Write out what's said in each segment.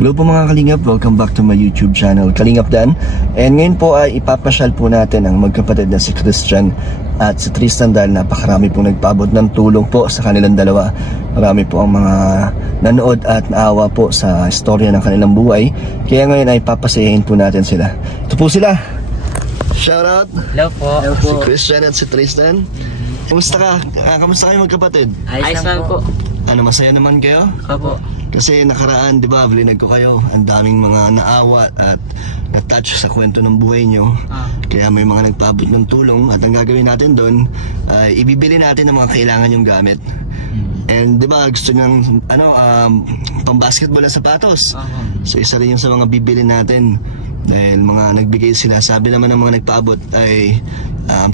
Hello po mga Kalingap, welcome back to my YouTube channel, Kalingap Dan. And ngayon po ay ipapasyal po natin ang magkapatid na si Christian at si Tristan dahil napakarami pong nagpaabot ng tulong po sa kanilang dalawa. Marami po ang mga nanood at naawa po sa istorya ng kanilang buhay. Kaya ngayon ay papasayahin po natin sila. Ito po sila. Shoutout! Hello po. Hello po. Si Christian at si Tristan. Kamusta ka? Kamusta kayo magkapatid? Ayos lang po. Ano, masaya naman kayo? Opo. Kasi nakaraan, di ba, blinag ko kayo. Ang daming mga naawa at na-touch sa kwento ng buhay nyo. Kaya may mga nagpaabot ng tulong. At ang gagawin natin doon, ibibili natin ang mga kailangan yung gamit. And di ba, gusto nyo pang-basketball na sapatos. So isa rin yung sa mga bibili natin. Dahil mga nagbigay sila. Sabi naman ng mga nagpaabot ay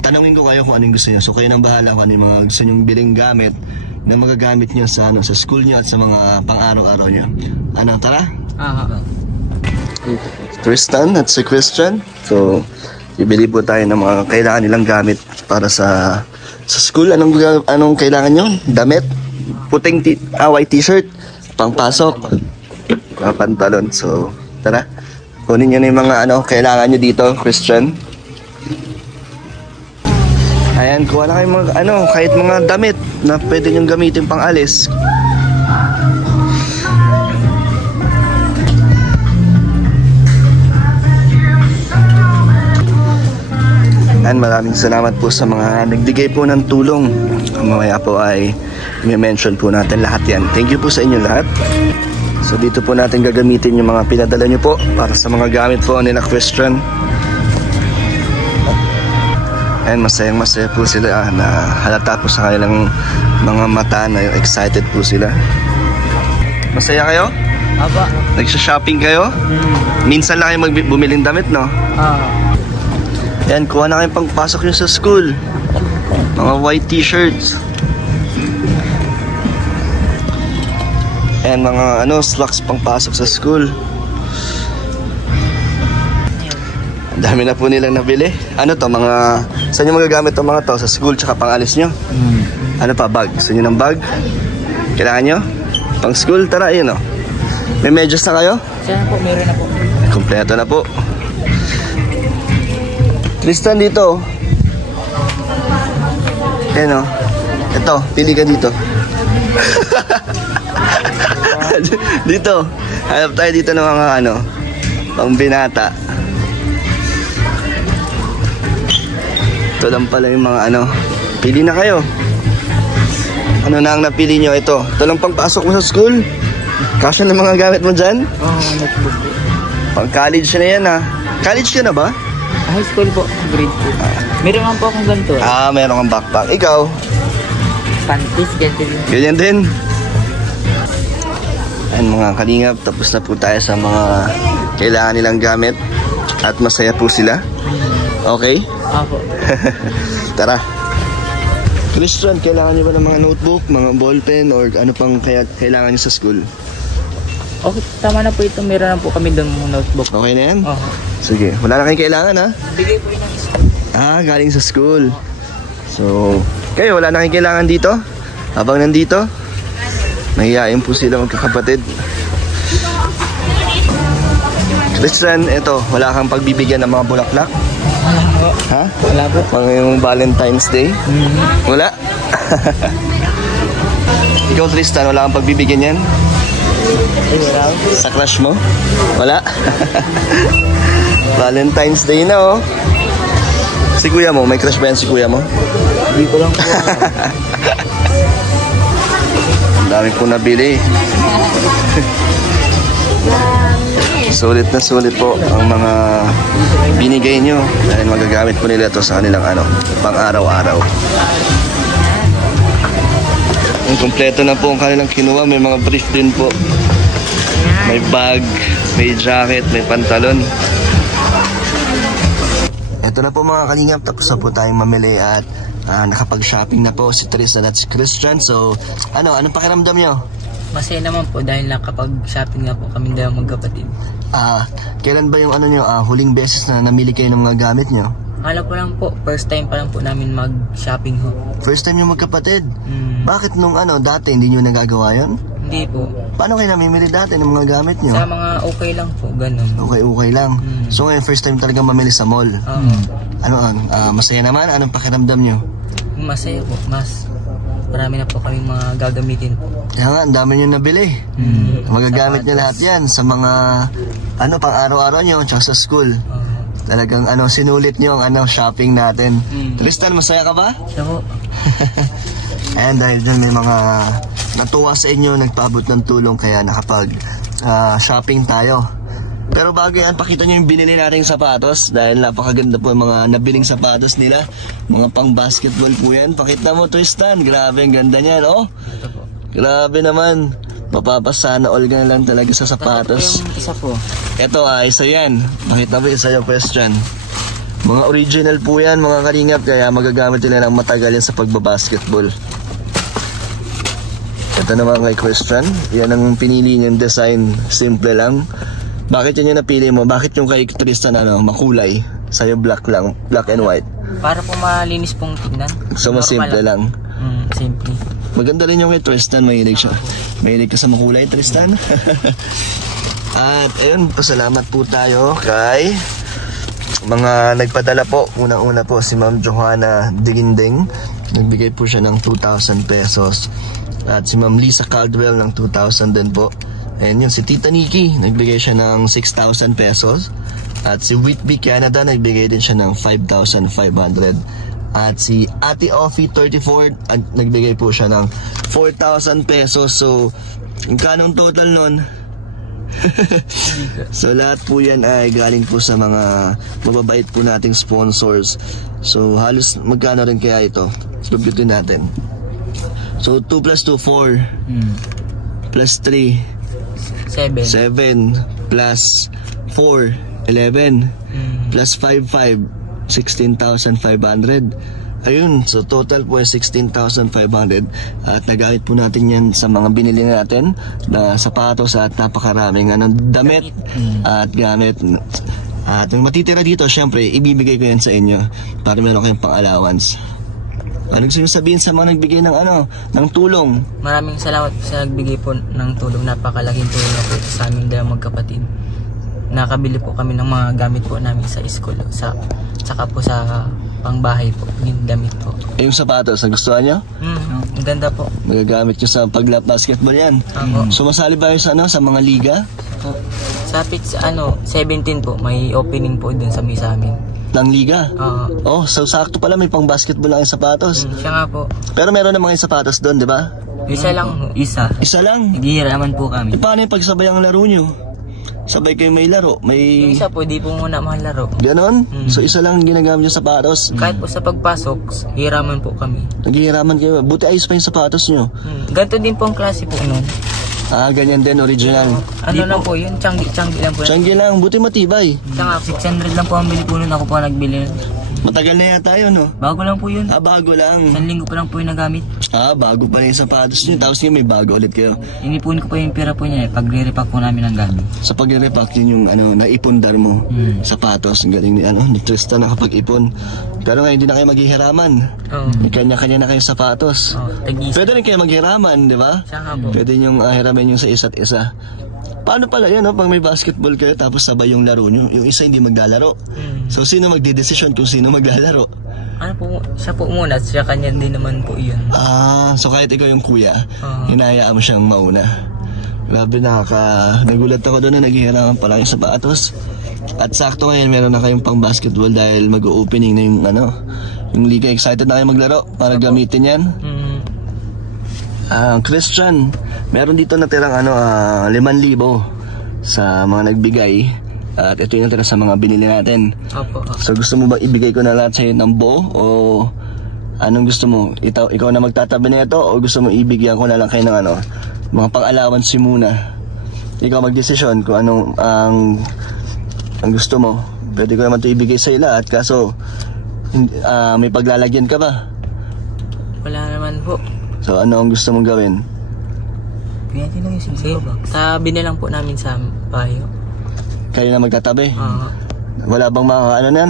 tanongin ko kayo kung anong gusto nyo. So kayo nang bahala kung anong mga gusto nyong biling gamit na magagamit nyo sa, sa school nyo at sa mga pang-araw-araw nyo. Ano, tara? Tristan at si Christian. So, bibili po tayo ng mga kailangan nilang gamit para sa school. Anong kailangan nyo? Damit? Puting white t-shirt? Pangpasok? Pantalon. So, tara. Kunin nyo na yung mga kailangan nyo dito, Christian. Ayan, kuha na kayo mga, kahit mga damit na pwede nyong gamitin pang alis. And maraming salamat po sa mga nagbigay po ng tulong. Mamaya po ay i-mention po natin lahat yan. Thank you po sa inyo lahat. So dito po natin gagamitin yung mga pinadala nyo po para sa mga gamit po nila Christian. And masayang-masaya po sila na halata po sa kanilang mga mata na excited po sila. Masaya kayo? Aba. Nagsha-shopping kayo? Minsan lang kayo bumiling damit, no? Yan, kuha na kayong pangpasok nyo sa school. Mga white t-shirts. And mga slacks pangpasok sa school. Ang dami na po nilang nabili. Ano to, saan nyo magagamit itong mga to? Sa school tsaka pang alis nyo? Ano pa, bag? Gusto nyo ng bag? Kailangan nyo? Pang school? Tara, yun o. May medyas na kayo? Sana po, meron na po. Kompleto na po. Tristan, dito. Ayan o. Ito, pili ka dito. Dito. Hanap tayo dito ng mga pang binata. Ito lang pala yung mga pili na kayo. Ano na ang napili nyo? Ito lang pang pasok mo sa school. Kasya ng mga gamit mo dyan? Notebook po. Pang college na yan College ka na ba? High school po, grade 2. Meron naman po akong ganito. Meron kang backpack. Ikaw? Panties, ganyan din. Ayan mga Kalingap, tapos na po tayo sa mga kailangan nilang gamit. At masaya po sila. Okay? Apo. Tara. Christian, kailangan niyo ba ng mga notebook, mga ballpen, or ano pang kailangan niyo sa school? Okay, tama na po ito. Meron na po kami doon mga notebook. Okay na yan? Sige, wala na kayong kailangan Bigay po yun ng school. Galing sa school. So, kayo wala na kayong kailangan dito? Habang nandito, mahihain po sila magkakapatid. Christian, eto, wala kang pagbibigyan ng mga bulaklak? Ha? Wala po. Mga yung Valentine's Day? Wala? Ikaw Tristan, wala kang pagbibigyan yan? Sa crush mo? Wala? Valentine's Day na Si kuya mo, may crush ba yan si kuya mo? Hindi ko lang po. Ang dami po nabili. Sulit na sulit po ang mga binigay nyo dahil magagamit po nila ito sa kanilang pang araw-araw. Ang kompleto na po ang kanilang kinuha. May mga brief din po. May bag, may jacket, may pantalon. Ito na po mga Kalingap, tapos na po tayong mamili at nakapag-shopping na po si Tristan at si Christian. So, anong pakiramdam nyo? Masaya naman po dahil nakapag-shopping na po kami dalawang magkapatid. Kailan ba yung huling beses na namili kayo ng mga gamit nyo? Akala ko lang po, first time pa lang po namin mag-shopping ho. First time yung magkapatid? Bakit nung dati hindi nyo nagagawa yun? Hindi po. Paano kayo namimili dati ng mga gamit nyo? Sa mga okay lang po, ganun. Okay lang. So ngayon, first time talaga mamili sa mall. Masaya naman? Anong pakiramdam nyo? Masaya po, mas marami na po kami mga gagamitin po. Kaya nga, ang dami nyo nabili. Magagamit nyo lahat yan sa mga pang araw-araw nyo, tsaka sa school. Talagang sinulit nyo ang shopping natin. Tristan, masaya ka ba? Siya po. And dahil dyan may mga natuwa sa inyo, nagpaabot ng tulong kaya nakapag shopping tayo. Pero bago yan, pakita nyo yung binili nating sapatos. Dahil napakaganda po yung mga nabiling sapatos nila. Mga pang basketball po yan. Pakita mo, Tristan. Grabe, ang ganda niyan, oh. Grabe naman. Mapapasana all ka na lang talaga sa sapatos. Yung isa po. Ito isa yan. Pakita mo isa yung question. Mga original po yan, mga kalingap. Kaya magagamit nila ng matagal yan sa pagbabasketball. Ito naman kay Christian. Yan ang pinili niyang design. Simple lang. Bakit yan yung napili mo? Bakit yung kay Tristan makulay? Sa'yo black lang, black and white. Para po malinis pong tignan. So mas simple lang. Simple. Maganda rin yung kay Tristan, mahilig siya. Mahilig ka sa makulay, Tristan. At ayun, pasalamat po tayo kay mga nagpadala po. Unang-una po si Ma'am Johanna Diginding. Nagbigay po siya ng 2,000 pesos. At si Ma'am Lisa Caldwell ng 2,000 din po. Ayun yun, si Tita Nikki, nagbigay siya ng 6,000 pesos. At si Whitby Canada, nagbigay din siya ng 5,500. At si Ate Offie 34, nagbigay po siya ng 4,000 pesos. So, yung kanong total nun? So, lahat po yan ay galing po sa mga mababait po nating sponsors. So, halos magkano rin kaya ito? Computin natin. So, 2 plus 2, 4. Plus 3. 7 plus 4, 11 plus 5, 16,500. Ayun, so total po ay 16,500. At nagamit po natin yan sa mga binili natin na sapatos at napakaraming damit at gamit. At yung matitira dito, syempre ibibigay ko yan sa inyo para meron kayong pang-allowance. Ano gusto nyo sabihin sa mga nagbigay ng tulong? Maraming salamat po sa nagbigay po ng tulong. Napakalaking tulong na po sa aming dalawang magkapatid. Nakabili po kami ng mga gamit po namin sa school. Saka po sa pangbahay po, yung damit po. Yung sapatos, nagustuhan nyo? Ang ganda po. Magagamit nyo sa basketball yan. Sumasali ba yun sa mga liga? Sa pitch 17 po, may opening po dun sa may sa amin. Ng liga? So sakto pala may pang basketball lang yung sapatos. Siya nga po. Pero meron na mga sapatos doon, di ba? Isa lang. Isa lang? Naghihiraman po kami. Paano yung pagsabay ang laro nyo? Sabay kayo may laro? Yung isa po, di po muna makalaro. Ganon? So isa lang ginagamit yung sapatos? Kahit po sa pagpasok, hiraman po kami. Naghihiraman kayo? Buti ayos pa yung sapatos nyo? Ganto din po ang klase po nun. Ganyan din, original. Lang po yun? Changi lang po. Changi lang, buti matibay. Tsaka 600 lang po ang bili po nun. Ako po nagbili. Matagal na yata yun, no? Bago lang po yun. Bago lang. 1 linggo pa lang po yung nagamit. Bago pa na yung sapatos nyo. Tapos ngayon may bago ulit kayo. Inipon ko po yung pera po niya pag re-repack po namin ng gamit. Sa pag-repack yun yung naipundar mo. Sapatos, ang galing ni Tristan nakapag-ipon. Pero ngayon hindi na kayo maghihiraman. May kanya-kanya na kayo sapatos. Pwede rin kayo maghiraman, di ba? Pwede nyong hiramin yung sa isa't isa. Paano pala yun, pag may basketball kayo tapos sabay yung laro nyo, yung isa hindi maglalaro. So sino magdidesisyon kung sino maglalaro? Siya po muna, siya kanya din naman po yun. So kahit ikaw yung kuya, hinahayaan mo siyang mauna. Grabe, nagulat ako doon na naghihiraman pala yung sapatos. At sakto ngayon meron na kayong pang basketball dahil mag-opening na yung liga. Excited na kayo maglaro para gamitin yan? Christian, meron dito natirang 5,000 sa mga nagbigay. At ito yung natira sa mga binili natin. So gusto mo ba ibigay ko na lahat sa'yo ng buo? O anong gusto mo? Ikaw na magtatabi na ito? O gusto mo ibigyan ko na lang kayo ng mga pang-allowance muna? Ikaw magdesisyon kung anong ang gusto mo. Pwede ko naman ito ibigay sa'yo lahat. Kaso may paglalagyan ka ba? Wala naman po. So ano ang gusto mong gawin? Tabi na lang po namin sa bayo. Kayo na magtatabi? Wala bang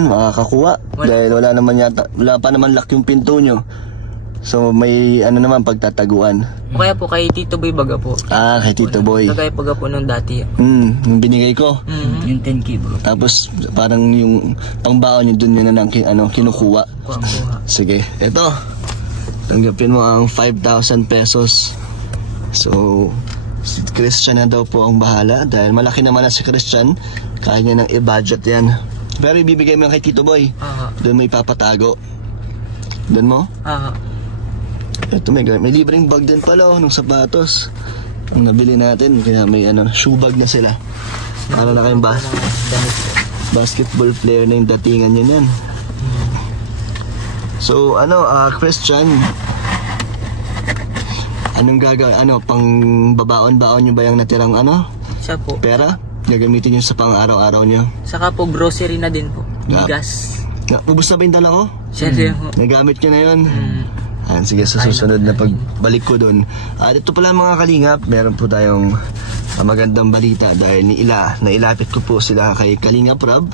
makakakuha? Dahil wala pa naman lock yung pinto nyo. So may ano naman pagtataguan. O kaya po kay Tito Boy Baga po. Kay Tito Boy. Kagaya Baga po nung dati. Yung binigay ko. Yung 10K bro. Tapos parang yung pangbaon nyo dun yun na kinukuha. Kuha. Sige, eto. Tanggapin mo ang 5,000 pesos. So, si Christian na daw po ang bahala dahil malaki naman na si Christian. Kaya niya nang i-budget yan. Pero ibibigay mo kay Tito Boy. Doon mo ipapatago. Doon mo? Ito may libreng bag din pala nung sapatos. Ang nabili natin. Kaya may shoe bag na sila. Para na kayong basketball player na yung datingan nyo yan. So Christian, anong gagawin? Pang babaon-baon nyo ba yung natirang Siya po. pera? Gagamitin nyo sa pang araw-araw nyo? Saka po grocery na din po. Bigas. Ubus na ba yung dala ko? Siya po. Nagamit nyo na yun? Sige, sa susunod na pagbalik ko dun. At ito pala mga kalingap, meron po tayong magandang balita dahil nailapit ko po sila kay Kalingap Rob.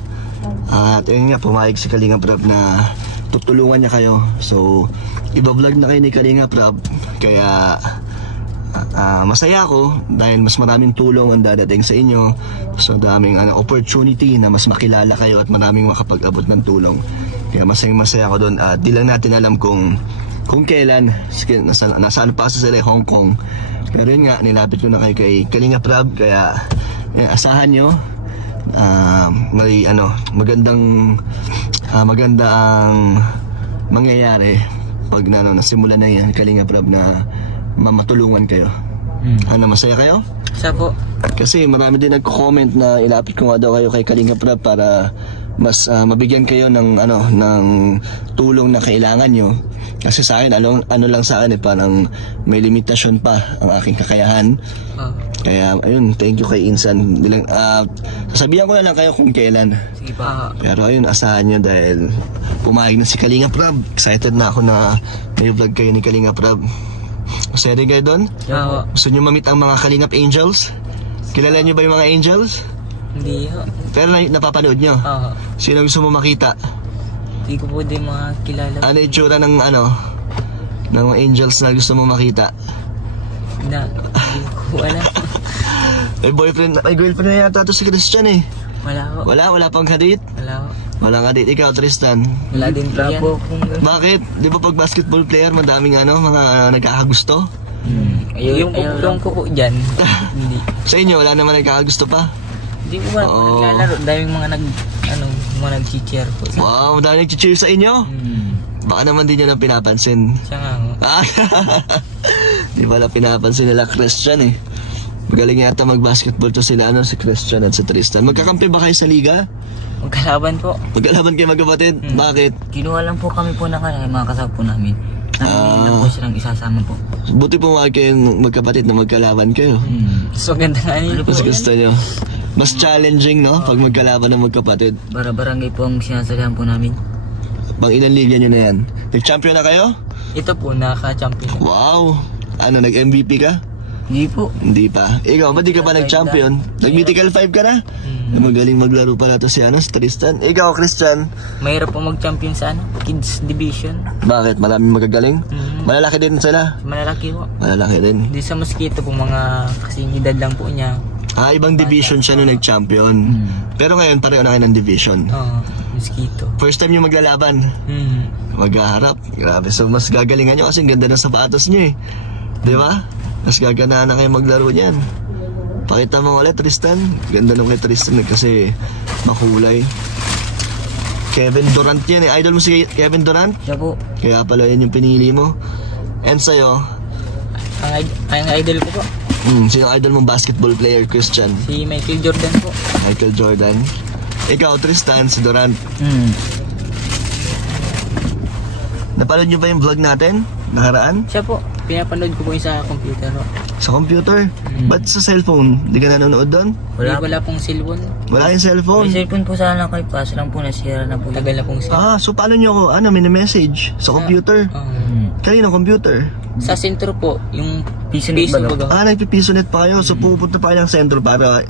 At yun nga, pumayag si Kalingap Rob na tutulungan niya kayo. So, iba-vlog na kayo ni Kalingap Rob. Kaya masaya ako dahil mas maraming tulong ang dadating sa inyo. So, daming opportunity na mas makilala kayo at maraming makapag-abot ng tulong. Kaya masaya ako doon. At di lang natin alam kung kailan. Nasaan pa sa sila Hong Kong. Pero yun nga, nilapit ko na kayo kay Kalingap Rob. Kaya asahan nyo. Maganda ang mangyayari pag nasimulan na yan Kalingap Rob na matulungan kayo. Masaya kayo? Siya po. Kasi marami din nagko-comment na ilapit ko nga daw kayo kay Kalingap Rob para mas mabigyan kayo ng tulong na kailangan nyo. Kasi sa akin lang sa akin parang may limitasyon pa ang aking kakayahan. Kaya ayun, thank you kay Insan. Sasabihan ko na lang kayo kung kailan. Sige pa. Pero ayun, asahan nyo dahil pumayag na si Kalingap Rob. Excited na ako na may vlog kayo ni Kalingap Rob. Masaya rin kayo doon? Gusto nyo mamit ang mga Kalingap Angels? Kilala nyo ba yung mga Angels? Hindi ho. Pero napapanood nyo? Sino gusto mo makita? Hindi ko po din makilala. Ano yung itsura ng ng mga Angels na gusto mo makita? Hindi ko alam. May girlfriend na yata to si Christian eh. Wala ho. Wala pang kadit? Wala ho. Walang kadit. Ikaw Tristan? Wala din po yan. Bakit? Di ba pag basketball player madaming mga nagkakagusto? Yung ko po dyan. Hindi. Sa inyo wala naman nagkakagusto pa? Hindi po ba naglalaro? Daming mga nag-cheer po. Wow, dahil nag-cheer sa inyo? Baka naman din nyo lang pinapansin. Siya nga ho. Di pala pinapansin nila Christian eh. Magaling yata mag-basketball to sila si Christian at si Tristan. Magkakampi ba kayo sa liga? Magkalaban po. Magkalaban kayo magkapatid? Bakit? Kinuha lang po kami po ng mga kasama po namin. Namin po silang isasama po. Buti po kayong magkapatid na magkalaban kayo. So ganda nga niyo po. Mas gusto nyo. Mas challenging no? Pag magkalaban ng magkapatid. Barangay po ang sinasalihan po namin. Pang ilan liga nyo na yan? Nag-champion na kayo? Ito po, naka-champion. Wow! Nag-MVP ka? Hindi po. Hindi pa. Ikaw, ba't di ka pa nag-champion? Nag-Mythical 5 ka na? Magaling maglaro pala to si Tristan. Ikaw, Christian? Mahirap po mag-champion sa Kids Division. Bakit? Maraming magagaling? Malalaki din sila? Malalaki po. Malalaki din. Di sa Mosquito po, mga kasing edad lang po niya. Ibang division siya nung nag-champion. Pero ngayon, pareho na kayo ng division. Mosquito. First time nyo maglalaban? Maghaharap. Grabe. So, mas gagalingan nyo kasi ang ganda ng sapatos nyo eh. Di ba? Mas gagana na kayo maglaro niyan. Pakita mo ulit, Tristan. Ganda nung kay Tristan kasi makulay. Kevin Durant yan eh. Idol mo si Kevin Durant? Siya po. Kaya pala yan yung pinili mo. And sa'yo? Ang idol ko po. Sino idol mong basketball player, Christian? Si Michael Jordan po. Michael Jordan. Ikaw, Tristan, si Durant. Napanood nyo ba yung vlog natin? Nakaraan? Siya po. Pinapanood ko po yung sa computer po. Sa computer? Ba't sa cellphone? Di ka nanonood doon? Wala pong cellphone. Wala yung cellphone? May cellphone po sana kayo. Kaso lang po nasira na po. Tagal na pong cellphone. So paano nyo ako, mini-message? Sa computer? Kanino computer? Sa sentro po, yung piso ba? Nagpipisonet pa kayo. So pupunta pa kayo ng sentro para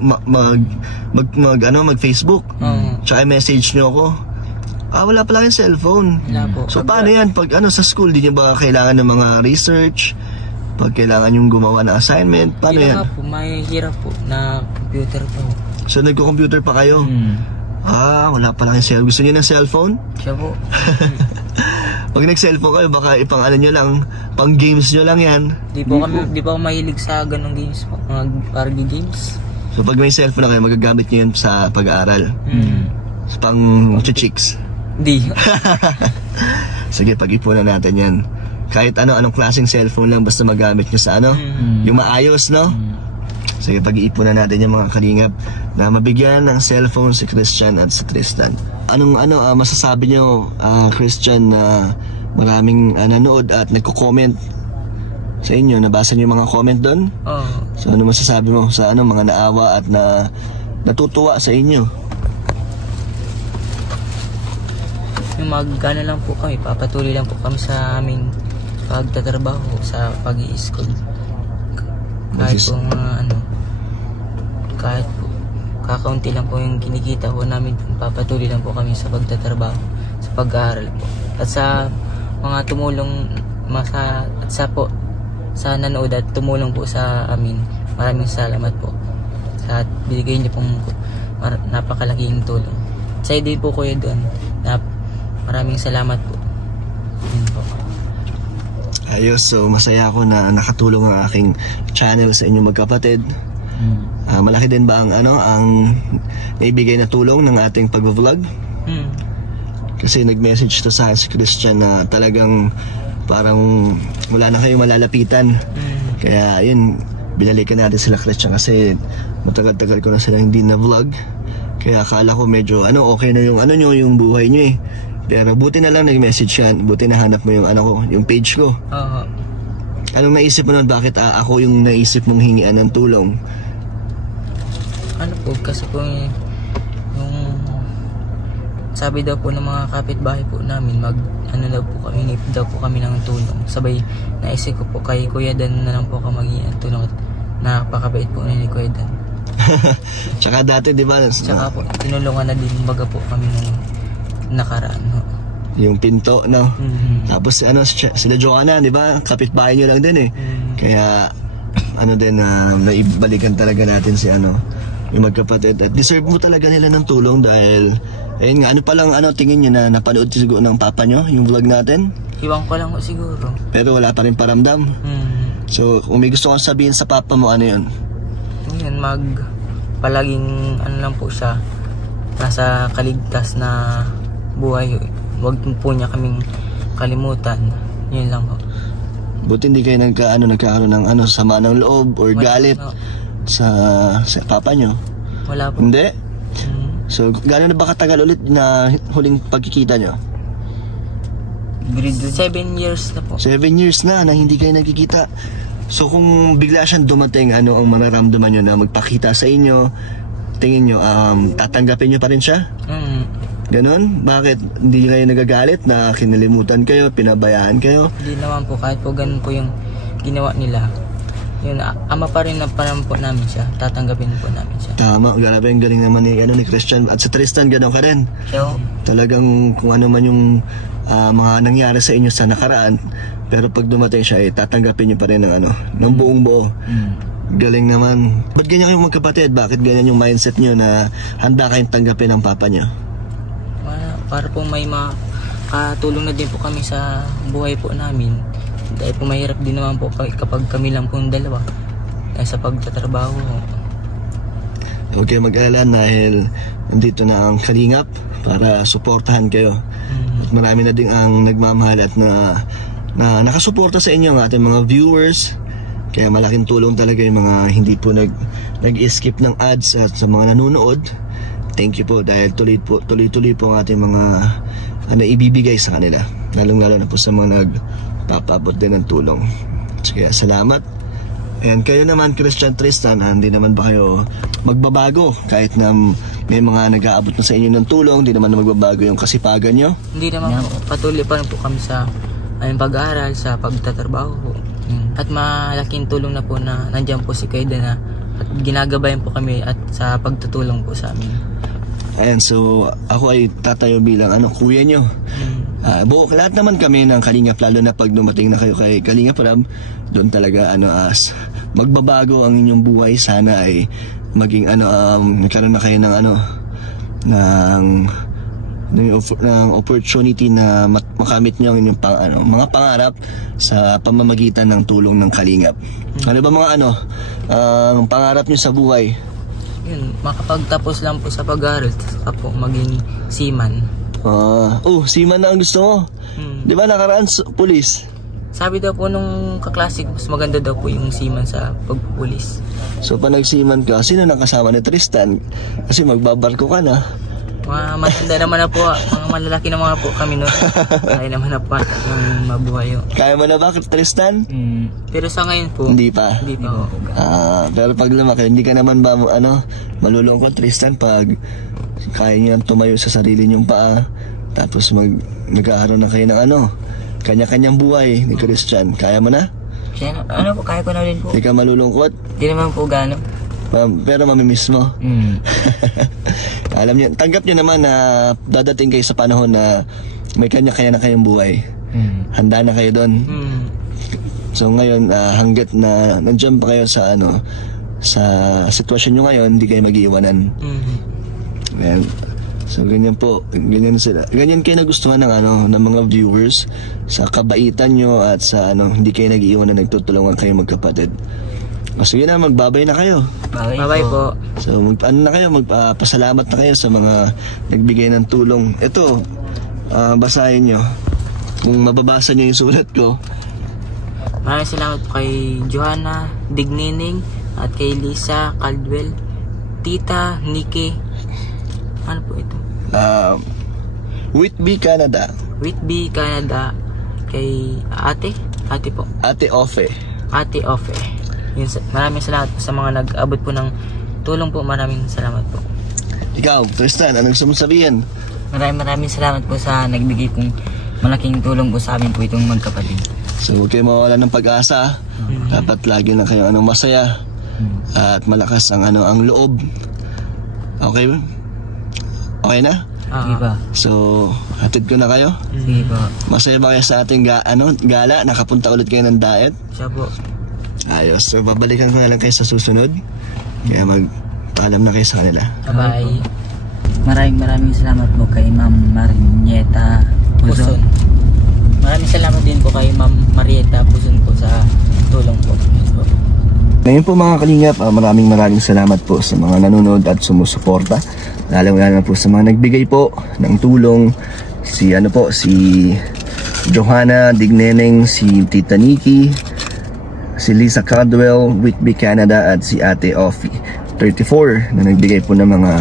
mag-Facebook. Tsaka message nyo ako. Wala pala kayong cellphone. Wala po. So paano yan? Pag sa school, di nyo ba kailangan ng mga research? Pag kailangan yung gumawa ng assignment, paano yan? Po, may hirap po na computer po. So nagko-computer pa kayo? Wala pala kayong cellphone. Gusto nyo ng cellphone? Siya po. Pag nag-cellphone kayo, baka ipang nyo lang, pang games nyo lang yan. Di po ako mahilig sa ganong games po, mga RG games. So pag may cellphone na kayo, magagamit nyo yun sa pag-aaral. So, pang chicks. Di. Sige, pag-ipunan natin yan. Kahit anong klaseng cellphone lang, basta magamit nyo sa yung maayos, no? Sige, pag-iipunan natin yung mga kalingap na mabigyan ng cellphone si Christian at si Tristan. Anong masasabi nyo, Christian, na maraming nanood at nagko-comment sa inyo? Nabasa nyo yung mga comment doon? So ano masasabi mo sa mga naawa at natutuwa sa inyo? Yung lang po kami, papatuloy lang po kami sa aming pagtatrabaho sa pag-i-school. Kahit po kahit po kakaunti lang po yung kinikita po namin, papatuloy lang po kami sa pagtatrabaho, sa pag-aaral po. At sa mga tumulong sa nanood at tumulong po sa amin, maraming salamat po sa binigay niyo pong napakalaking tulong. Sa din po kuya doon na maraming salamat po. Yun po. Ayos, so masaya ako na nakatulong ang aking channel sa inyong magkapatid. Malaki din ba ang naibigay na tulong ng ating pag-vlog? Kasi nag-message to sa si Christian na talagang parang wala na kayong malalapitan. Kaya yun, binalikan natin sila Christian kasi matagal-tagal ko na sila hindi na vlog. Kaya akala ko medyo okay na yung yung buhay nyo eh. Pero buti na lang nag-message yan. Buti na hanap mo yung yung page ko. Anong naisip mo nun? Bakit ako yung naisip mong hingian ng tulong? Kasi po yung sabi daw po ng mga kapitbahay po namin daw po kami ng tulong. Sabay naisip ko po kay Kuya Dan na lang po ako maging tulong at napakabait po ni Kuya Dan. Tsaka dati di ba? Tsaka po tinulungan na din baga po kami nung nakaraan. Yung pinto, no? Tapos sila Joanna, di ba? Kapitbahay nyo lang din eh. Kaya naibalikan talaga natin si yung magkapatid. At deserve mo talaga nila ng tulong dahil ayun nga, palang tingin nyo na napanood siguro ng papa nyo yung vlog natin? Iwan ko lang po siguro. Pero wala pa rin paramdam? So kung may gusto kong sabihin sa papa mo, ano yun? Yun, palaging lang po siya, nasa kaligtas na buhay. Huwag po niya kaming kalimutan. Yun lang po. Buti hindi kayo nagkaroon ng sama ng loob or galit sa papa nyo? Wala po. Hindi? So gano'n na ba katagal ulit na huling pagkikita nyo? 7 years na po. 7 years na hindi kayo nagkikita. So kung bigla siyang dumating, ang mararamdaman nyo na magpakita sa inyo? Tingin nyo, tatanggapin nyo pa rin siya? Ganon? Bakit? Hindi kayo nagagalit na kinalimutan kayo, pinabayaan kayo? Hindi naman po, kahit po ganun po yung ginawa nila. Yun, ama pa rin na parang po namin siya. Tatanggapin po namin siya. Tama, grabe yung galing naman ni Christian. At sa Tristan, gano'n ka rin. So, talagang kung ano man yung mga nangyari sa inyo sa nakaraan, pero pag dumating siya, tatanggapin niyo pa rin ng buong buo. Galing naman. Ba't ganyan kayong magkapatid? Bakit ganyan yung mindset nyo na handa kayong tanggapin ng papa nyo? Para po may makatulong na din po kami sa buhay po namin. Dahil po mahirap din naman po kapag kami lang po yung dalawa sa pagtatrabaho. Huwag kayo mag-alala dahil nandito na ang Kalingap para suportahan kayo. At marami na din ang nagmamahal at na nakasuporta sa inyo, ang ating mga viewers. Kaya malaking tulong talaga yung mga hindi po nag-skip ng ads at sa mga nanonood. Thank you po dahil tuloy-tuloy po ang ating mga ibibigay sa kanila. Lalong-lalo na po sa mga nagpapabot din ng tulong. Kaya salamat. And kayo naman, Christian, Tristan, hindi naman ba kayo magbabago kahit na may mga nag-aabot na sa inyo ng tulong? Hindi naman na magbabago yung kasipagan nyo? Hindi naman po. Patuloy pa rin po kami sa aming pag-aaral, sa pagtatrabaho. At malaking tulong na po na nandiyan po si Kuya Dan at ginagabayan po kami at sa pagtutulong po sa amin. Ayan, so ako ay tatayo bilang kuya nyo. Buo, lahat naman kami ng Kalingap, lalo na pag dumating na kayo kay Kalingap Rab, doon talaga magbabago ang inyong buhay. Sana ay maging nagkaroon na kayo ng opportunity na makamit nyo ang inyong mga pangarap sa pamamagitan ng tulong ng Kalingap. Ano ba mga pangarap nyo sa buhay? Yun, makapagtapos lang po sa pag-aaral, saka po maging seaman. Seaman na ang gusto mo. Di ba nakaraan pulis? Sabi daw po nung kaklase ko, mas maganda daw po yung seaman sa pagpulis. So pag nag-seaman ka, sino nang kasama ni Tristan? Kasi magbabarko ka na. Mga matanda naman na po, mga malalaki na mga po kami nun. Kaya naman na po yung mabuhay yun. Kaya mo na ba, Tristan? Pero sa ngayon po, hindi pa. Hindi pa. Pero pag lumaki, hindi ka naman ba malulungkot, Tristan, pag kaya niyo tumayo sa sarili niyong paa, tapos nag-aaroon na kayo ng kanya-kanyang buhay ni Christian. Kaya mo na? Kaya ko na rin po. Hindi ka malulungkot? Hindi naman po gano'n. Pero mamimiss mo. Alam niyo, tanggap niyo naman na dadating kayo sa panahon na may kanya-kanya na kayong buhay. Handa na kayo doon. So ngayon, hanggat na nandiyan pa kayo sa sa sitwasyon nyo ngayon, hindi kayo mag-iiwanan. Ayan. So ganyan po, ganyan sila. Ganyan kayo nagustuhan ng mga viewers sa kabaitan nyo at sa hindi kayo nag-iiwanan, nagtutulungan kayo magkapatid. Sige na, magbabay na kayo. Bye po. So magpasalamat na kayo sa mga nagbigay ng tulong. Ito, basahin nyo. Kung mababasa nyo yung sulat ko. Maraming salamat po kay Johanna Dignining at kay Lisa Caldwell, Tita Nikki. Ano po ito? Whitby, Canada. Whitby, Canada. Kay Ate po. Ate Ofe. Yun, maraming salamat po sa mga nag-abot po ng tulong po. Maraming salamat po. Ikaw, Tristan, anong gusto mong sabihin? Maraming salamat po sa nagbigay pong malaking tulong po sa amin po itong magkapatid. So huwag kayo mawala ng pag-asa. Dapat lagi na kayo masaya at malakas ang loob. Okay? Okay na? Sige pa. So, hatid ko na kayo? Sige pa. Masaya ba kayo sa ating gala? Nakapunta ulit kayo ng diet? Siya po. Ayos. So, babalikan ko na lang kayo sa susunod. Kaya magpaalam na kayo sa kanila. Bye. Maraming salamat po kay Ma'am Marieta Puzon. Maraming salamat din po kay Ma'am Marieta Puzon po sa tulong po. Ngayon po mga Kalingap, maraming salamat po sa mga nanonood at sumusuporta. Lalo po sa mga nagbigay po ng tulong. Si Johanna Digneneng, si Tita Nikki, si Lisa Caldwell, Whitby, Canada, at si Ate Offie 34 na nagbigay po ng mga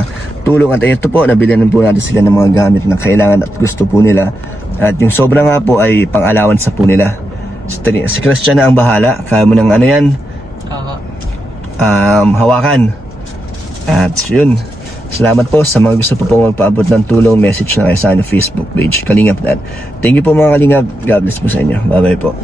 tulong. At ito po, nabilan po natin sila ng mga gamit na kailangan at gusto po nila. At yung sobra nga po ay pang-allowance po nila. Si Christian na ang bahala. Kaya mo ng yan? Hawakan. At yun, salamat po sa mga gusto po magpaabot ng tulong. Message na kayo sa Facebook page Kalingap Dad. Thank you po mga Kalingap. God bless po sa inyo. Bye bye po.